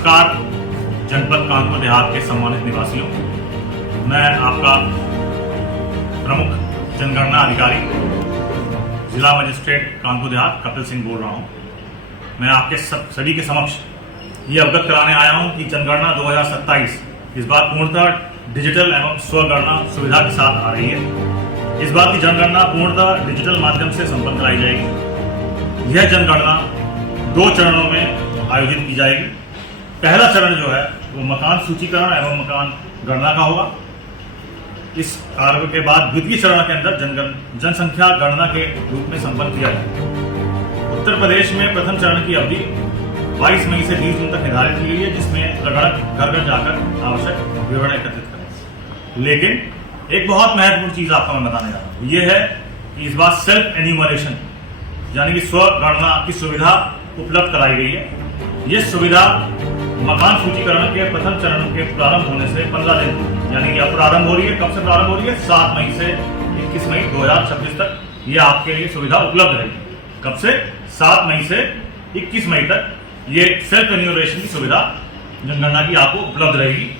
नमस्कार जनपद कानपुर देहात के सम्मानित निवासियों, मैं आपका प्रमुख जनगणना अधिकारी जिला मजिस्ट्रेट कानपुर देहात कपिल सिंह बोल रहा हूं। मैं आपके सभी के समक्ष ये अवगत कराने आया हूं कि जनगणना 2027 इस बार पूर्णतः डिजिटल एवं स्वगणना सुविधा के साथ आ रही है। इस बार की जनगणना पूर्णतः डिजिटल माध्यम से संपन्न कराई जाएगी। यह जनगणना 2 चरणों में आयोजित की जाएगी। पहला चरण जो है वो मकान सूचीकरण एवं मकान गणना का होगा। इस कार्य के बाद द्वितीय चरण के अंदर जनसंख्या गणना के रूप में संपन्न किया जाएगा। उत्तर प्रदेश में प्रथम चरण की अवधि 22 मई से 20 जून तक निर्धारित की गई है, जिसमें प्रगणक घर घर जाकर आवश्यक विवरण एकत्रित करें। लेकिन एक बहुत महत्वपूर्ण चीज आपको मैं बताने जा रहा हूँ, ये है कि इस बार सेल्फ एन्यूमरेशन यानी कि स्वगणना की सुविधा उपलब्ध कराई गई है। ये सुविधा मकान सूचीकरण के प्रथम चरण के प्रारंभ होने से 15 दिन यानी कि अब प्रारंभ हो रही है। कब से प्रारंभ हो रही है? 7 मई से 21 मई 2026 तक ये आपके लिए सुविधा उपलब्ध रहेगी। कब से? 7 मई से 21 मई तक ये सेल्फ एन्यूमरेशन की सुविधा जनगणना की आपको उपलब्ध रहेगी।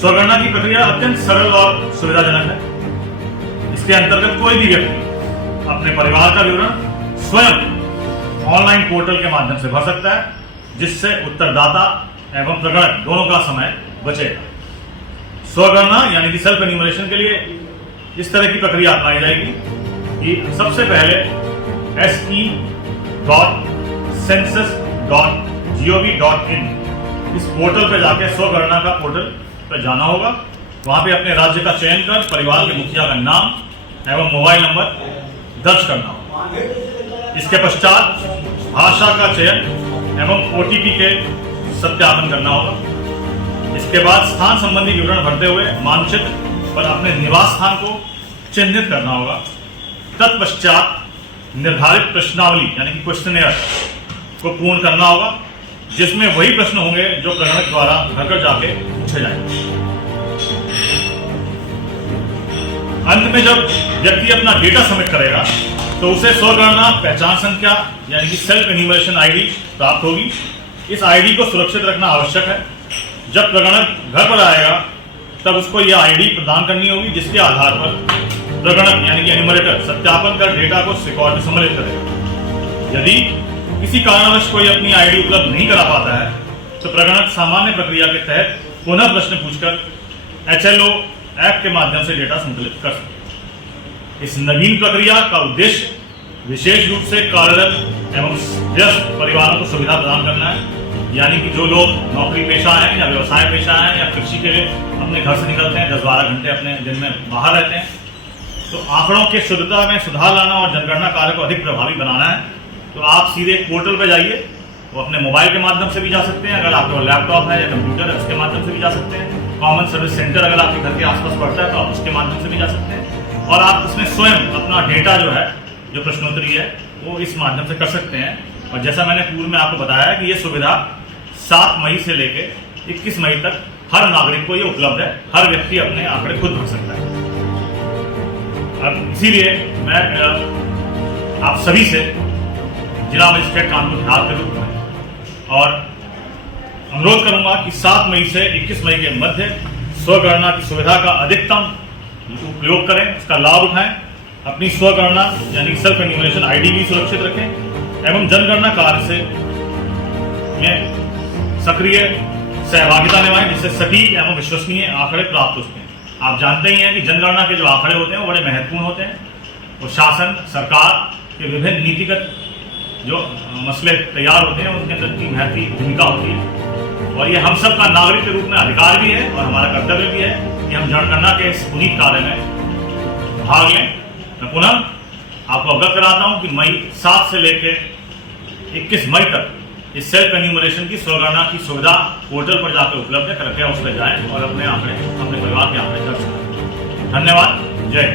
स्वगणना की प्रक्रिया अत्यंत सरल और सुविधाजनक है। इसके अंतर्गत कोई भी व्यक्ति अपने परिवार का विवरण स्वयं ऑनलाइन पोर्टल के माध्यम से भर सकता है, जिससे उत्तरदाता एवं प्रगणक दोनों का समय बचेगा। स्वगणना यानी कि सेल्फ एन्यूमरेशन के लिए इस तरह की प्रक्रिया अपनाई जाएगी कि सबसे पहले se.census.gov.in इस पोर्टल पर जाके स्वगणना का पोर्टल पर जाना होगा। वहां पे अपने राज्य का चयन कर परिवार के मुखिया का नाम एवं मोबाइल नंबर दर्ज करना होगा। इसके पश्चात भाषा का चयन एवं OTP के सत्यापन करना होगा। इसके बाद स्थान संबंधी विवरण भरते हुए मानचित्र पर अपने निवास स्थान को चिन्हित करना होगा। तत्पश्चात निर्धारित प्रश्नावली यानी कि क्वेश्चनेयर को पूर्ण करना होगा, जिसमें वही प्रश्न होंगे जो प्रगणक द्वारा घर घर जाके पूछे जाएंगे। अंत में जब व्यक्ति अपना डेटा सबमिट करेगा तो उसे स्वगणना पहचान संख्या यानी कि सेल्फ एन्यूमरेशन आईडी प्राप्त होगी। इस आईडी को सुरक्षित रखना आवश्यक है। जब प्रगणक घर पर आएगा तब उसको यह आईडी प्रदान करनी होगी, जिसके आधार पर प्रगणक यानी कि एन्यूमरेटर सत्यापन कर डेटा को रिकॉर्ड में सम्मिलित करेगा। यदि किसी कारणवश कोई अपनी आईडी उपलब्ध नहीं करा पाता है तो प्रगणक सामान्य प्रक्रिया के तहत पुनः प्रश्न पूछकर HLO ऐप के माध्यम से डेटा संकलित कर सकते हैं। इस नवीन प्रक्रिया का उद्देश्य विशेष रूप से कार्यरत एवं व्यस्त परिवारों को सुविधा प्रदान करना है, यानी कि जो लोग नौकरी पेशा हैं या व्यवसाय पेशा हैं या कृषि के लिए अपने घर से निकलते हैं, 10-12 घंटे अपने दिन में बाहर रहते हैं, तो आंकड़ों के शुद्धता में सुधार लाना और जनगणना कार्य को अधिक प्रभावी बनाना है। तो आप सीधे पोर्टल पर जाइए। वो अपने मोबाइल के माध्यम से भी जा सकते हैं, अगर आपके पास लैपटॉप है या कंप्यूटर है उसके माध्यम से भी जा सकते हैं। कॉमन सर्विस सेंटर अगर आपके घर के आसपास पड़ता है तो आप उसके माध्यम से भी जा सकते हैं। और आप उसमें स्वयं अपना डेटा जो है, जो प्रश्नोत्तरी है, वो इस माध्यम से कर सकते हैं। और जैसा मैंने पूर्व में आपको बताया कि ये सुविधा 7 मई से लेकर 21 मई तक हर नागरिक को ये उपलब्ध है। हर व्यक्ति अपने आंकड़े खुद भर सकता है। अब इसीलिए मैं आप सभी से जिला मजिस्ट्रेट कानपुर देहात के रूप में और अनुरोध करूंगा कि 7 मई से 21 मई के मध्य स्वगणना की सुविधा का अधिकतम उपयोग करें, इसका लाभ उठाएं। अपनी स्वगणना यानी सेल्फ एन्यूमरेशन आईडी भी सुरक्षित रखें एवं जनगणना कार्य से में सक्रिय सहभागिता निभाएं, जिससे सटीक एवं विश्वसनीय आंकड़े प्राप्त हो सकें। आप जानते ही हैं कि जनगणना के जो आंकड़े होते हैं वो बड़े महत्वपूर्ण होते हैं। वो शासन, सरकार के विभिन्न नीतिगत जो मसले तैयार होते हैं उनके अंदर की महत्वपूर्ण भूमिका होती है। और ये हम सब का नागरिक के रूप में अधिकार भी है और हमारा कर्तव्य भी है कि हम जनगणना के इस पुनीत कार्य में भाग लें। मैं पुनः आपको अवगत कराता हूं कि मई 7 से लेकर 21 मई तक इस सेल्फ एन्यूमरेशन की स्वगणना की सुविधा पोर्टल पर जाकर उपलब्ध है। कृपया उस पर जाएं और अपने आंकड़े, अपने परिवार के आंकड़े दर्ज करें। धन्यवाद।